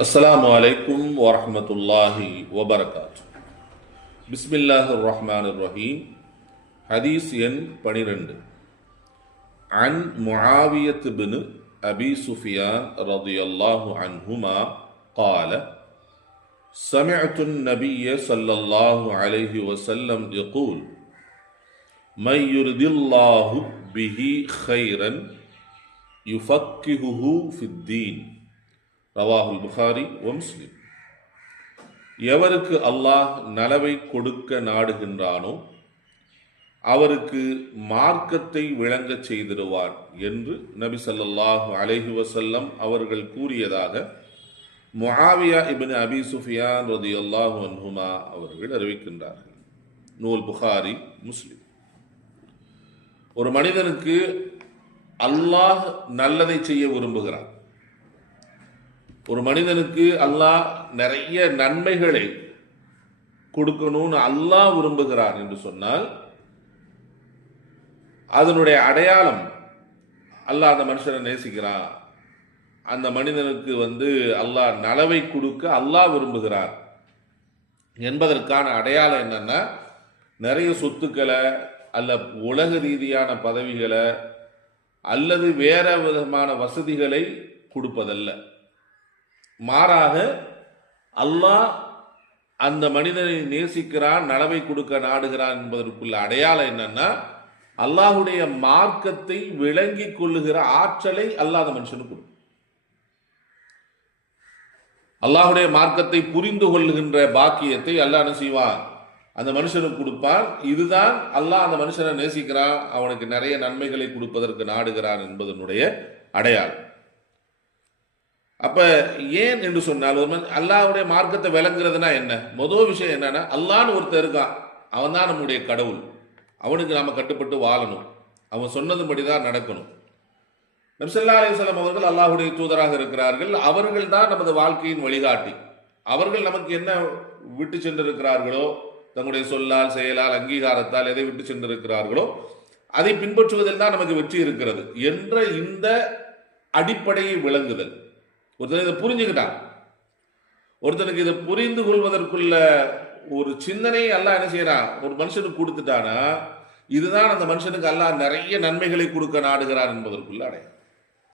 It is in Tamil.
السلام عليكم ورحمة الله وبركاته بسم الله الرحمن الرحيم حديث ين 12 عن معاوية بن أبي سفيان رضي الله عنهما قال سمعت النبي صلى الله عليه وسلم يقول من يرد الله به خيرا يفكهه في الدين ரவாஹுல் புகாரி முஸ்லிம். எவருக்கு அல்லாஹ் நலவை கொடுக்க நாடுகின்றானோ அவருக்கு மார்க்கத்தை விளங்கச் செய்திருவார் என்று நபி சல்லாஹு அலஹி வசல்லம் அவர்கள் கூறியதாக முஹாவியா இபின் அபி சுஃபியான் ரதியல்லாஹு அன்ஹுமா அவர்கள் அறிவிக்கின்றார்கள். நூல் புகாரி முஸ்லிம். ஒரு மனிதனுக்கு அல்லாஹ் நல்லதை செய்ய விரும்புகிறான். ஒரு மனிதனுக்கு அல்லாஹ் நிறைய நன்மைகளை கொடுக்கணும்னு அல்லாஹ் விரும்புகிறார் என்று சொன்னால் அதனுடைய அடையாளம் அல்லாஹ் அந்த மனுஷனை நேசிக்கிறான். அந்த மனிதனுக்கு வந்து அல்லாஹ் நலவை கொடுக்க அல்லாஹ் விரும்புகிறார். என்பதற்கான அடையாளம் என்னன்னா நிறைய சொத்துக்களை அல்ல உலக ரீதியான பதவிகளை அல்லது வேற விதமான வசதிகளை கொடுப்பதல்ல. மாறாக அல்லாஹ் அந்த மனிதனை நேசிக்கிறான் நலவை கொடுக்க நாடுகிறான் என்பதற்குள்ள அடையாளம் என்னன்னா அல்லாஹுடைய மார்க்கத்தை விளங்கி கொள்ளுகிற ஆற்றலை அல்லாத மனுஷனுக்கு கொடுக்கும். அல்லாஹுடைய மார்க்கத்தை புரிந்து கொள்ளுகின்ற பாக்கியத்தை அல்லாஹ் என்ன செய்வான்? அந்த மனுஷனுக்கு கொடுப்பான். இதுதான் அல்லாஹ் அந்த மனுஷனை நேசிக்கிறான். அவனுக்கு நிறைய நன்மைகளை கொடுப்பதற்கு நாடுகிறான் என்பதனுடைய அடையாளம். அப்ப ஏன் என்று சொன்னால் ஒரு மனிதன் மார்க்கத்தை விளங்குறதுனா என்ன? மொதல் விஷயம் என்னன்னா அல்லான்னு ஒருத்தர் இருக்கான். அவன் தான் நம்முடைய கடவுள். அவனுக்கு நாம கட்டுப்பட்டு வாழணும். அவன் சொன்னதுபடி தான் நடக்கணும். நம்சல்லா அலிசல்லாம் அவர்கள் அல்லாஹுடைய தூதராக இருக்கிறார்கள். அவர்கள் தான் நமது வாழ்க்கையின் வழிகாட்டி. அவர்கள் நமக்கு என்ன விட்டு சென்றிருக்கிறார்களோ தங்களுடைய சொல்லால் செயலால் அங்கீகாரத்தால் எதை விட்டு சென்றிருக்கிறார்களோ அதை பின்பற்றுவதில் தான் நமக்கு வெற்றி இருக்கிறது என்ற இந்த அடிப்படையை விளங்குதல். ஒருத்தன் இதை புரிஞ்சுக்கிட்டான். ஒருத்தனுக்கு இதை புரிந்து கொள்வதற்குள்ள ஒரு சிந்தனை அல்லாஹ் என்ன செய்யறான் ஒரு மனுஷனுக்கு கொடுத்துட்டானா? இதுதான் அந்த மனுஷனுக்கு அல்லாஹ் நிறைய நன்மைகளை கொடுக்க நாடுகிறான் என்பதற்குள்ள அடையும்